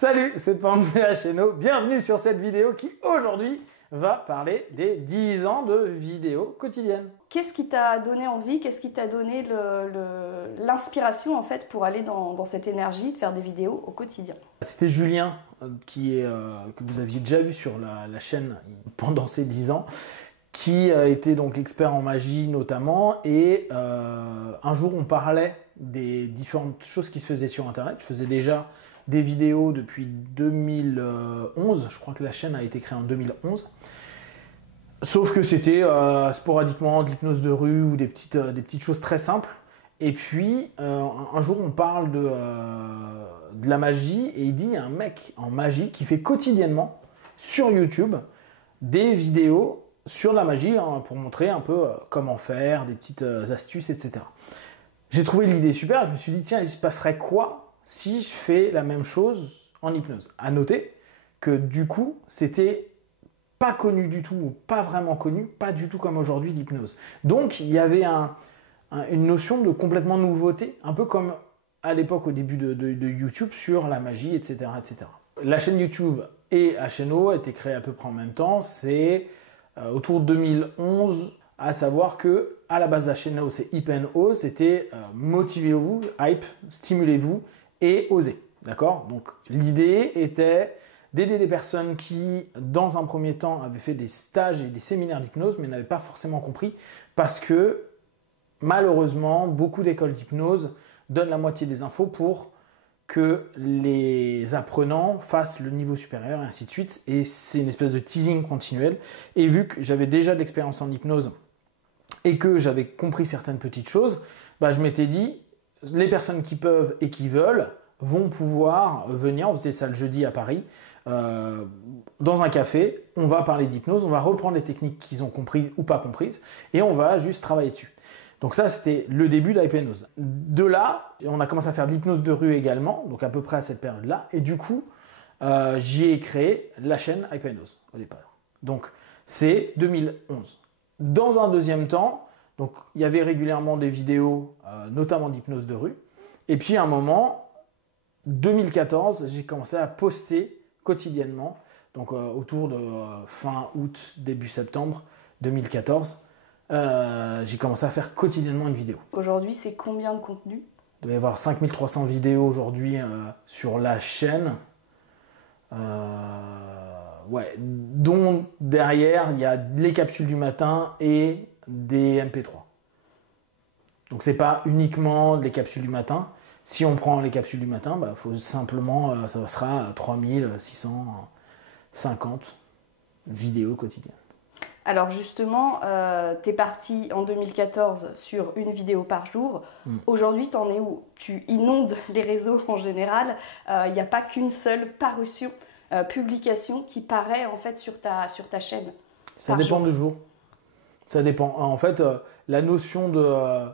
Salut, c'est Pandéa Cheno, bienvenue sur cette vidéo qui aujourd'hui va parler des 10 ans de vidéos quotidiennes. Qu'est-ce qui t'a donné envie, qu'est-ce qui t'a donné l'inspiration en fait pour aller dans cette énergie de faire des vidéos au quotidien? C'était Julien que vous aviez déjà vu sur la chaîne pendant ces 10 ans, qui était donc expert en magie notamment, et un jour on parlait des différentes choses qui se faisaient sur internet. Je faisais déjà des vidéos depuis 2011, je crois que la chaîne a été créée en 2011, sauf que c'était sporadiquement de l'hypnose de rue ou des petites choses très simples. Et puis un jour on parle de la magie, et il dit il y a un mec en magie qui fait quotidiennement sur YouTube des vidéos sur la magie, hein, pour montrer un peu comment faire, des petites astuces, etc. J'ai trouvé l'idée super, je me suis dit tiens, il se passerait quoi si je fais la même chose en hypnose? À noter que du coup, c'était pas connu du tout, ou pas vraiment connu, pas du tout comme aujourd'hui l'hypnose. Donc il y avait une notion de complètement nouveauté, un peu comme à l'époque au début de YouTube sur la magie, etc., etc. La chaîne YouTube et Cheno a été créée à peu près en même temps, c'est autour de 2011, à savoir que à la base Cheno c'est Hype and Ose, c'était motivez-vous, hype, stimulez-vous et osez. D'accord? Donc l'idée était d'aider des personnes qui, dans un premier temps, avaient fait des stages et des séminaires d'hypnose, mais n'avaient pas forcément compris, parce que malheureusement, beaucoup d'écoles d'hypnose donnent la moitié des infos pour que les apprenants fassent le niveau supérieur, et ainsi de suite. Et c'est une espèce de teasing continuel. Et vu que j'avais déjà de l'expérience en hypnose et que j'avais compris certaines petites choses, bah, je m'étais dit, les personnes qui peuvent et qui veulent vont pouvoir venir, on faisait ça le jeudi à Paris, dans un café, on va parler d'hypnose, on va reprendre les techniques qu'ils ont comprises ou pas comprises, et on va juste travailler dessus. Donc ça, c'était le début de l'hypnose. De là, on a commencé à faire de l'hypnose de rue également, donc à peu près à cette période-là, et du coup, j'y ai créé la chaîne Hypnose au départ. Donc c'est 2011. Dans un deuxième temps, donc il y avait régulièrement des vidéos, notamment d'hypnose de rue, et puis à un moment, 2014, j'ai commencé à poster quotidiennement, donc autour de fin août, début septembre 2014, j'ai commencé à faire quotidiennement une vidéo. Aujourd'hui, c'est combien de contenu? Il doit y avoir 5300 vidéos aujourd'hui sur la chaîne, ouais, dont derrière il y a les capsules du matin et des MP3. Donc c'est pas uniquement les capsules du matin. Si on prend les capsules du matin, bah, faut simplement, ça sera 3650 vidéos quotidiennes. Alors justement, tu es parti en 2014 sur une vidéo par jour. Aujourd'hui, tu en es où? Tu inondes les réseaux en général. Il n'y a pas qu'une seule parution, publication qui paraît en fait sur ta chaîne. Ça dépend du jour. Ça dépend. En fait, la notion de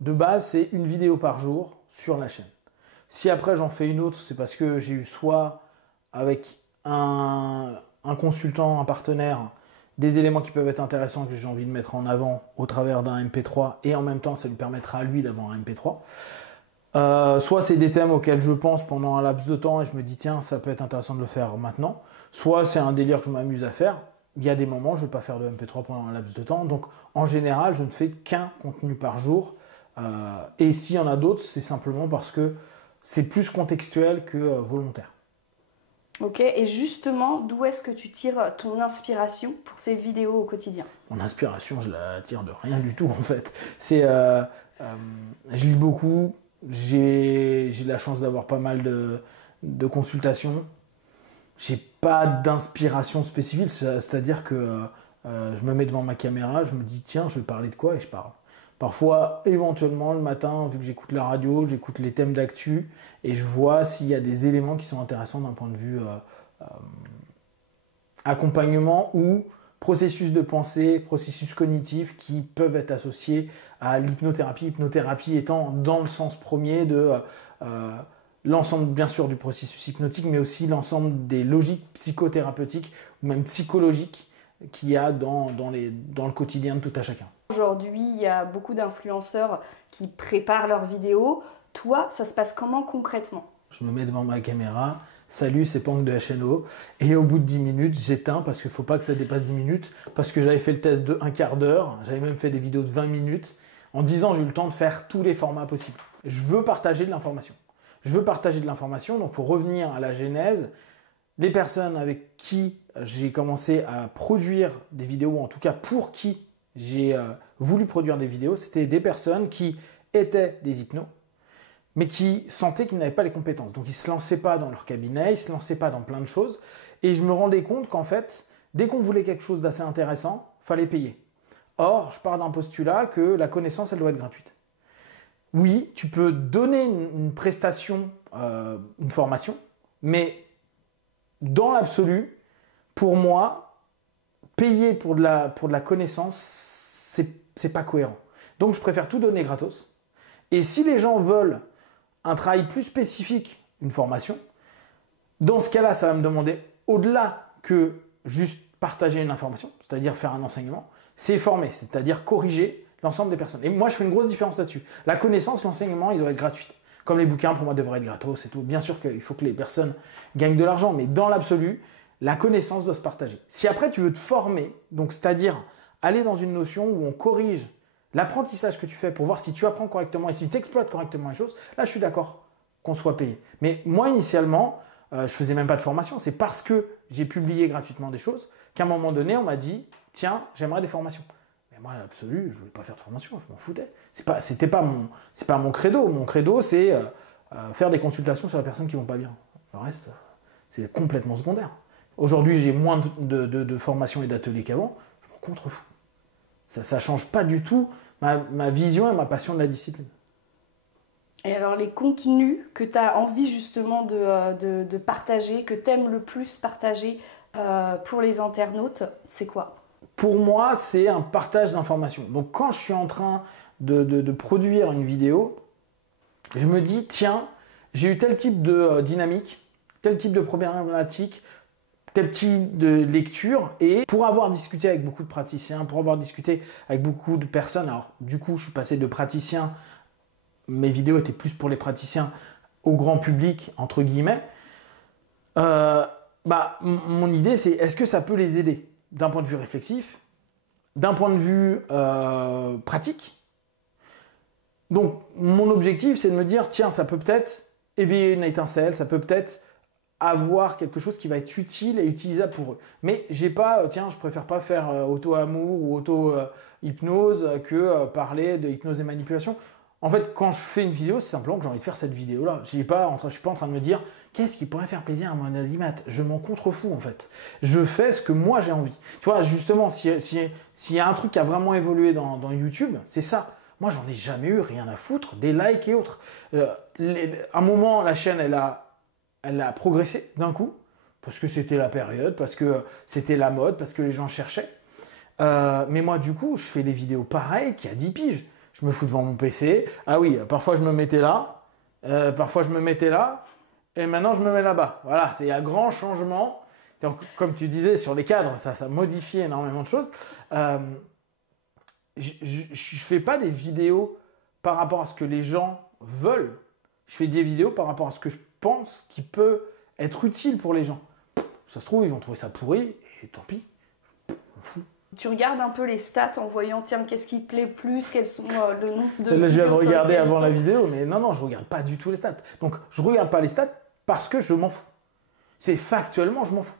base, c'est une vidéo par jour sur la chaîne. Si après j'en fais une autre, c'est parce que j'ai eu soit avec un consultant, un partenaire, des éléments qui peuvent être intéressants que j'ai envie de mettre en avant au travers d'un MP3, et en même temps ça lui permettra à lui d'avoir un MP3. Soit c'est des thèmes auxquels je pense pendant un laps de temps et je me dis tiens, ça peut être intéressant de le faire maintenant. Soit c'est un délire que je m'amuse à faire. Il y a des moments je ne vais pas faire de MP3 pendant un laps de temps. Donc en général je ne fais qu'un contenu par jour. Et s'il y en a d'autres, c'est simplement parce que c'est plus contextuel que volontaire. Ok, et justement, d'où est-ce que tu tires ton inspiration pour ces vidéos au quotidien? Mon inspiration, je la tire de rien du tout en fait. C'est, je lis beaucoup, j'ai la chance d'avoir pas mal de consultations. J'ai pas d'inspiration spécifique, c'est-à-dire que je me mets devant ma caméra, je me dis tiens, je vais parler de quoi, et je parle. Parfois, éventuellement, le matin, vu que j'écoute la radio, j'écoute les thèmes d'actu et je vois s'il y a des éléments qui sont intéressants d'un point de vue accompagnement ou processus de pensée, processus cognitif qui peuvent être associés à l'hypnothérapie. L'hypnothérapie étant dans le sens premier de l'ensemble, bien sûr, du processus hypnotique, mais aussi l'ensemble des logiques psychothérapeutiques ou même psychologiques qu'il y a dans le quotidien de tout à chacun. Aujourd'hui, il y a beaucoup d'influenceurs qui préparent leurs vidéos. Toi, ça se passe comment concrètement? Je me mets devant ma caméra, Salut, c'est Pank de HNO. Et au bout de 10 minutes, j'éteins parce qu'il ne faut pas que ça dépasse 10 minutes. Parce que j'avais fait le test de un quart d'heure. J'avais même fait des vidéos de 20 minutes. En 10 ans, j'ai eu le temps de faire tous les formats possibles. Je veux partager de l'information. Donc pour revenir à la genèse, les personnes avec qui j'ai commencé à produire des vidéos, ou en tout cas pour qui j'ai voulu produire des vidéos, c'était des personnes qui étaient des hypnos, mais qui sentaient qu'ils n'avaient pas les compétences. Donc ils ne se lançaient pas dans leur cabinet, ils ne se lançaient pas dans plein de choses. Et je me rendais compte qu'en fait, dès qu'on voulait quelque chose d'assez intéressant, il fallait payer. Or, je pars d'un postulat que la connaissance, elle doit être gratuite. Oui, tu peux donner une prestation, une formation, mais dans l'absolu, pour moi, payer pour de la connaissance, c'est pas cohérent. Donc, je préfère tout donner gratos. Et si les gens veulent un travail plus spécifique, une formation, dans ce cas-là, ça va me demander, au-delà que juste partager une information, c'est-à-dire faire un enseignement, c'est former, c'est-à-dire corriger l'ensemble des personnes. Et moi, je fais une grosse différence là-dessus. La connaissance, l'enseignement, il doit être gratuit. Comme les bouquins, pour moi, devraient être gratos et tout. Bien sûr qu'il faut que les personnes gagnent de l'argent, mais dans l'absolu, la connaissance doit se partager. Si après, tu veux te former, donc c'est-à-dire aller dans une notion où on corrige l'apprentissage que tu fais pour voir si tu apprends correctement et si tu exploites correctement les choses, là, je suis d'accord qu'on soit payé. Mais moi, initialement, je faisais même pas de formation. C'est parce que j'ai publié gratuitement des choses qu'à un moment donné, on m'a dit « Tiens, j'aimerais des formations ». Mais moi, à l'absolu, je voulais pas faire de formation, je m'en foutais. C'est pas mon credo. Mon credo, c'est faire des consultations sur les personnes qui vont pas bien. Le reste, c'est complètement secondaire. Aujourd'hui, j'ai moins de formations et d'ateliers qu'avant. Je m'en contrefous. Ça change pas du tout ma vision et ma passion de la discipline. Et alors, les contenus que tu as envie justement de partager, que tu aimes le plus partager pour les internautes, c'est quoi ? Pour moi, c'est un partage d'informations. Donc, quand je suis en train de produire une vidéo, je me dis, tiens, j'ai eu tel type de dynamique, tel type de problématique, tel type de lecture. Et pour avoir discuté avec beaucoup de praticiens, pour avoir discuté avec beaucoup de personnes, alors du coup, je suis passé de praticien, mes vidéos étaient plus pour les praticiens, au grand public, entre guillemets. Mon idée, c'est est-ce que ça peut les aider d'un point de vue réflexif, d'un point de vue pratique. Donc, mon objectif, c'est de me dire, tiens, ça peut peut-être éveiller une étincelle, ça peut peut-être avoir quelque chose qui va être utile et utilisable pour eux. Mais j'ai pas, je préfère pas faire auto-amour ou auto-hypnose que parler de hypnose et manipulation. En fait, quand je fais une vidéo, c'est simplement que j'ai envie de faire cette vidéo-là. Je suis pas en train de me dire qu'est-ce qui pourrait faire plaisir à mon audimat. Je m'en contrefous en fait. Je fais ce que moi j'ai envie. Tu vois, justement, s'il y a un truc qui a vraiment évolué dans YouTube, c'est ça. Moi, j'en ai jamais eu rien à foutre des likes et autres. À un moment, la chaîne, elle a progressé d'un coup parce que c'était la période, parce que c'était la mode, parce que les gens cherchaient. Mais moi, du coup, je fais des vidéos pareilles qui a 10 piges. Je me fous devant mon PC. Ah oui, parfois je me mettais là, parfois je me mettais là, et maintenant je me mets là-bas. Voilà, c'est un grand changement. Donc, comme tu disais, sur les cadres, ça modifie énormément de choses. Je ne fais pas des vidéos par rapport à ce que les gens veulent. Je fais des vidéos par rapport à ce que je pense qui peut être utile pour les gens. Ça se trouve, ils vont trouver ça pourri, et tant pis, je m'en fous. Tu regardes un peu les stats en voyant, tiens, qu'est-ce qui te plaît plus, quels sont le nombre de vidéos. Là, je viens de regarder avant la vidéo, mais non, je ne regarde pas du tout les stats. Donc, je ne regarde pas les stats parce que je m'en fous. C'est factuellement, je m'en fous.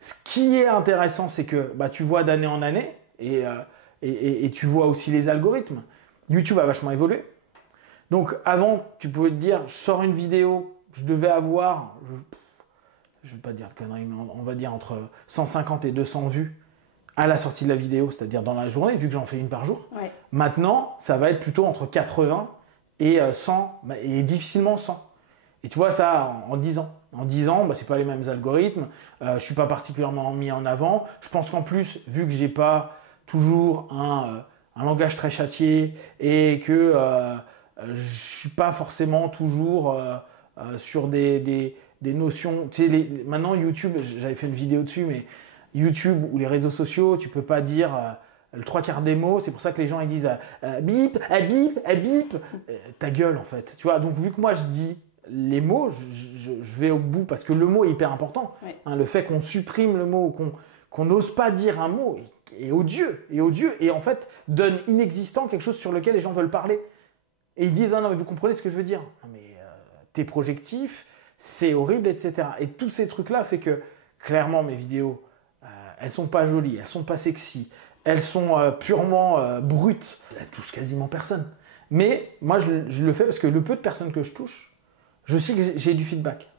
Ce qui est intéressant, c'est que tu vois d'année en année, et tu vois aussi les algorithmes. YouTube a vachement évolué. Donc, avant, tu pouvais te dire, je sors une vidéo, je devais avoir, je ne vais pas dire de conneries, mais on va dire entre 150 et 200 vues à la sortie de la vidéo, c'est-à-dire dans la journée, vu que j'en fais une par jour. Ouais. Maintenant, ça va être plutôt entre 80 et 100, et difficilement 100. Et tu vois ça en 10 ans. En 10 ans, c'est pas les mêmes algorithmes, je suis pas particulièrement mis en avant. Je pense qu'en plus, vu que j'ai pas toujours un langage très châtié et que je suis pas forcément toujours sur des notions. Tu sais, maintenant YouTube, j'avais fait une vidéo dessus, mais YouTube ou les réseaux sociaux, tu peux pas dire le 3/4 des mots. C'est pour ça que les gens ils disent bip, bip, bip. Ta gueule en fait. Tu vois. Donc vu que moi je dis les mots, je vais au bout parce que le mot est hyper important. Oui. Hein, le fait qu'on supprime le mot, qu'on n'ose pas dire un mot est odieux, et en fait donne inexistant quelque chose sur lequel les gens veulent parler. Et ils disent, non, mais vous comprenez ce que je veux dire. Non, mais t'es projectif, c'est horrible, etc. Et tous ces trucs-là fait que, clairement, mes vidéos, elles sont pas jolies, elles sont pas sexy, elles sont purement brutes. Elles touchent quasiment personne. Mais moi, je le fais parce que le peu de personnes que je touche, je sais que j'ai du feedback.